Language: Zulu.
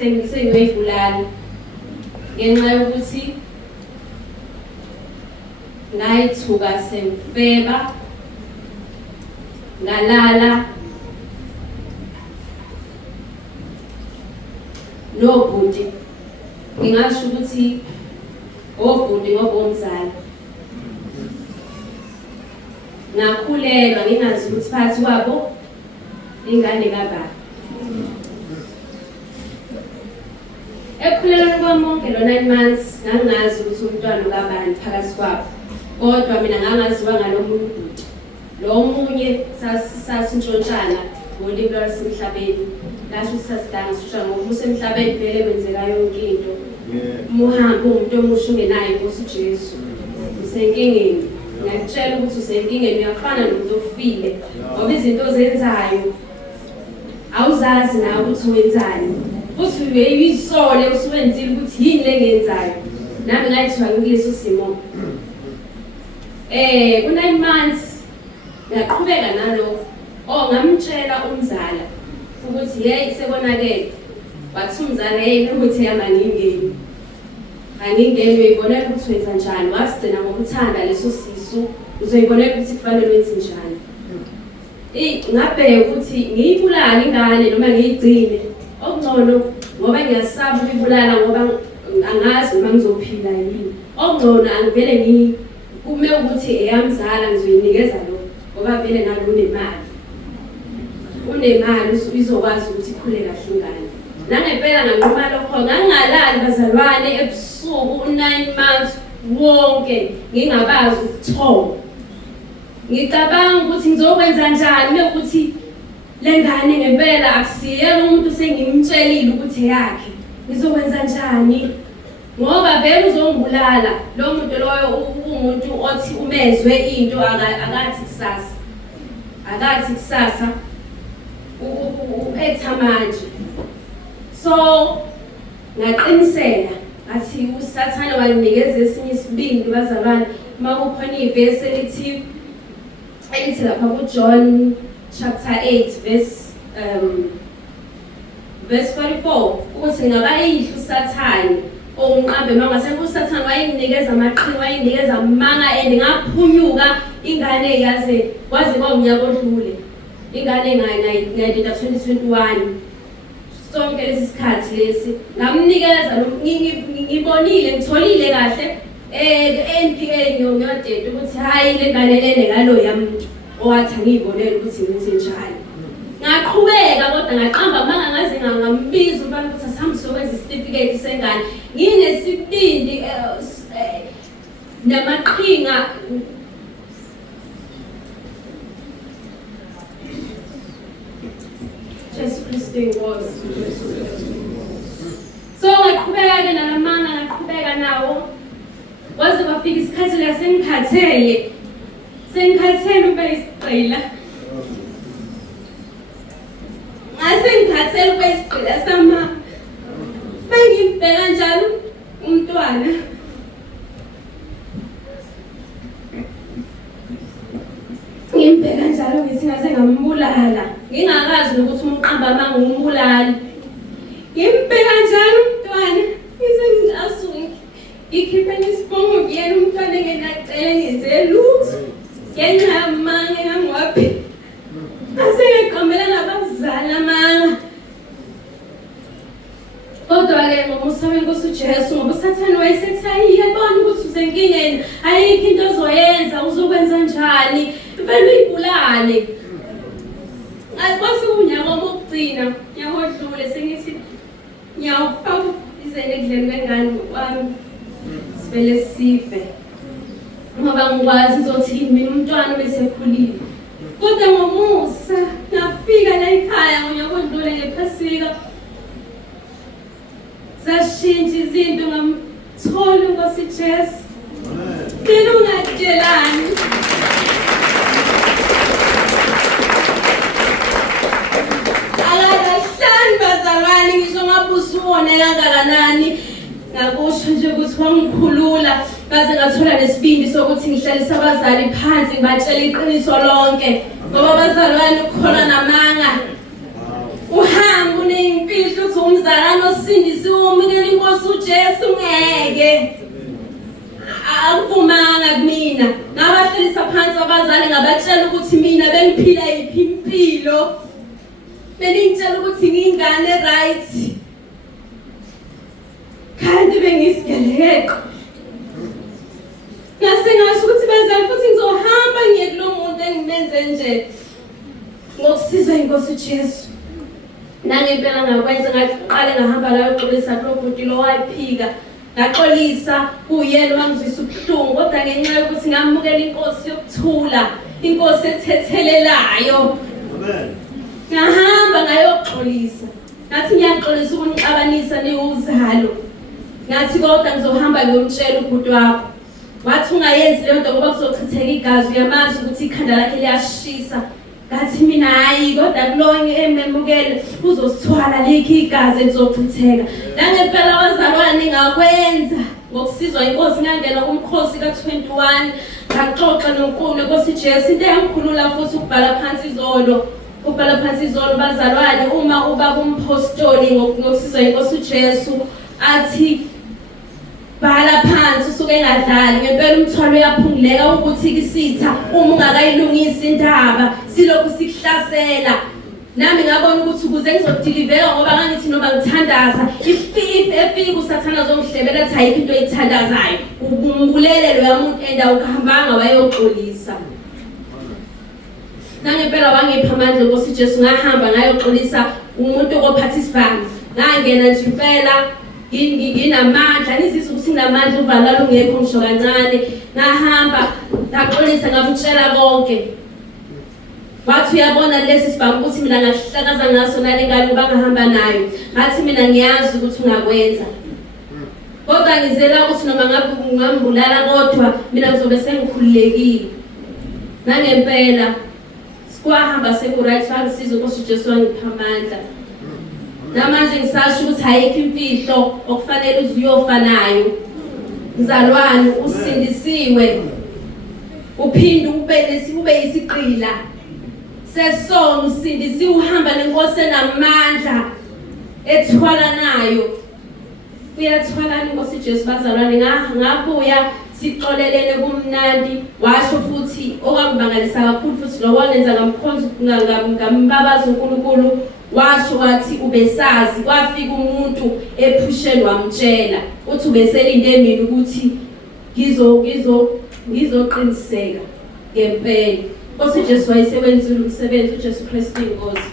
Sengiyoyibulala ngenxa yokuthi ngayithuka sengifeba ngalala nobhuti ngingasho ukuthi obhuti ngoba umzali ngakhulelwa ngingazi ukuthi phakathi kwabo ingane kababa. Ekukhulelweni kwami konke lo 9 months ngangazi ukuthi umntwana kabani phakathi kwabo, kodwa mina ngangaziwa ngalomunye ubhuti. Lo munye sasintshontshana ngolimi lwasemhlabeni, lasho ukuthi sasidanga sisho ngoba usemhlabeni vele kwenzeka yonke into. Muhambo umuntu omusha ungenayo inkosi uJesu usenkingeni. Ngiyakutshela ukuthi usenkingeni uyafana nomuntu ofile ngoba izinto ozenzayo awuzazi nawe ukuthi wenzani. Futhi uyisole uswenzile ukuthi yini lengenzayo. Nami ngayithiwa ngikuleso simo. Ku 9 months ngaqhubeka nalokho. Ngamtshela umzala ukuthi hey sekonakele. Wathi umzala hey ukuthi yamangingeni. Angingeni uyibonela ukuthi wenza njani. Wasigcina ngokuthanda leso sisu. Uzoyibonela ukuthi kufanele wenze njani. Ngabheka ukuthi ngiyibulala ingane noma ngiyigcine. Okungcono ngoba ngiyasaba ukuyibulala ngoba angazi noma ngizophila yini. Okungcono angivele kume ukuthi eyamzala ngizoyinikeza lo ngoba vele nalo unemali. Unemali izokwazi ukuthi ikhule kahle ingane. Nangempela nganquma lokho ngangalali bazalwane ebusuku 9 months wonke ngingabazi ukuthoma. Ngicabanga ukuthi ngizokwenza njani ukuthi lengane ngempela akusiyela umuntu sengimtshelile ukuthi yakhe ngizokwenza njani ngoba vele uzongibulala lo muntu loyo umuntu othi umezwe into akathi kusasa uphetha manje. So ngaqinisela ngathi uSathane wanginikeza esinye isibindi bazalwane uma kukhona ivesi elithi lapha kuJohn chapter 8 verse 44 ukuthi ngabayihlo uSathane onqambe mangase uSathane wayenginikeza amaqhinga wayenginikeza amanga ngaphunyuka ingane yaze kwaze kwaunyaka odlule ingane ngayideda 2021 sonke lesi sikhathi lesi ngamnikeza ngibonile ngitholile kahle NPA ngiyodeda ukuthi hayi le ngane lene ngalo yami owathi ngiyibonela ukuthi ngithi njalo. Ngaqhubeka kodwa ngaqamba manga ngaze ngambiza umfana ukuthi asihambe sokwenza isitifiketi sengane. Nginesibindi namaqhinga Jesu Kristu inkosi. So ngaqhubeka nalamanga ngaqhubeka nawo. Waze kwafika isikhathi la sengikhathele ube isigqila. Ngase ngikhathele ube isigqila sama. Bengibheka njalo umntwana. Ngimbheka njalo ngithi ngase ngambulala. Ngingakazi ukuthi umqamba mangumbulali. Ngimbheka njalo umntwana. Ngisengicasungi. Ikhiphe isibongo kuyena umntwana engenacela ngenze lutho. Ngenxa yamanga engangwaphi. Asengiqambela nabazali amanga. Kodwa-ke ngomusa wenkosi uJesu ngoba uSathane wayesethi ayiyabona ukuthi usenkingeni ayikho into ozoyenza uzokwenza njani vele uyibulale. Kwase unyaka wokugcina ngiyahodlule sengithi ngiyawufaka izene ekudleni kwengane wami sivele sife ngoba ngikwazi ukuthi mina umntwana besekhulile. Kodwa ngomusa ngafika la ekhaya ngonyaka odlule ngephasika zashintsha izinto ngamthola uNkosi Jesu. Mina ungatshelani akalahlani bazalwane ngisho ngabusa uwone kangakanani ngakusho nje ukuthi wangikhulula baze ngathola nesibindi sokuthi ngihlalise abazali phansi ngibatshela iqiniso lonke ngoba abazalwane kukhona namanga uhambo uneyimpi imfihlo uthi umzalwane osindisiwe umukela inkosi uJesu ngeke. Akuvumanga kumina. Ngabahlelisa phansi abazali ngabatshela ukuthi mina bengiphila yiphi impilo. Beningitshela ukuthi ngingane right. Kanti bengisigeleqa. Ngasengasho ukuthi bazali futhi ngizohamba ngiye kulo muntu engimenze nje. Ngokusizwa inkosi uJesu. Nangempela ngakwenza ngaqale ngahamba layoxolisa kulo bhuti lo wayiphika. Ngaxolisa kuyena wangizwisa ubuhlungu kodwa ngenxa yokuthi ngamukela inkosi yokuthula, inkosi ethethelelayo. Amen. Ngahamba ngayoxolisa. Ngathi ngiyaxolisa ukunixabanisa niwuzalo. Ngathi kodwa ngizohamba ngiyomtshela ubhuti wakho. Wathi ungayenzi leyo nto ngoba kuzochitheka igazi, uyamazi ukuthi ikhanda lakhe liyashisa. Ngathi mina hayi kodwa kulonke ememukele uzosithwala lekhi igazi lizochitheka. Nangempela wazalwane ngakwenza ngokusizwa inkosi ngangena kumkhosi ka21 ngaxoxa noNkulunkulu inkosi Jesu into yangikhulula futhi ukubhala phansi izolo. Ubhala phansi izolo bazalwane uma uba kumpostoli ngokusizwa inkosi uJesu athi bhala phansi usuke engadlali ngempela umthwalo uyaphunguleka ukuthi kisitha uma ungakayilungisa indaba silokhu sikuhlasela. Nami ngabona ukuthi ukuze ngizodiliveka ngoba ngangithi noma ngithandaza ifika usathana zongihlebela athi ayikho into oyithandazayo ukumbulele lo yamuntu endawukuhambanga wayoxolisa. Nangempela wangipha amandla inkosi Jesu ngahamba ngayoxolisa umuntu okophathisivanga. Ngangena nje impela nginamandla nizizwe ukuthi nginamandla uvala lungekho ngisho kancane. Ngahamba ngaxolisa ngamtshela konke. Wathi uyabona lesi sibhamu ukuthi mina ngahlakaza ngaso nalengane bangahamba nayo. Ngathi mina ngiyazi ukuthi ungakwenza. Kodwa ngizela ukuthi noma ngabe ngambulala kodwa mina ngizobe sengikhululekile. Nangempela sikwahamba sekuright wangisiza inkosi Jesu wangipha amandla. Namanje ngisasho ukuthi ayikho imfihlo okufanele uzuyofa nayo. Mzalwane usindisiwe. Uphinde ube yisiqila. Sesono usindisiwe uhamba nenkosi enamandla ethwala nayo. Uyathwala inkosi Jesu bazalwane ngabuya sixolelene kumnandi washo futhi okwangibangalisa kakhulu futhi lo wangenza ngamkhonza ngambabaza uNkulunkulu. Washo wathi ubesazi kwafika umuntu ephusheni wamtshela uthi ubeselinde mina ukuthi ngizoqiniseka ngempela. Nkosi Jesu wayesebenzile umsebenzi uJesu Kristu inkosi.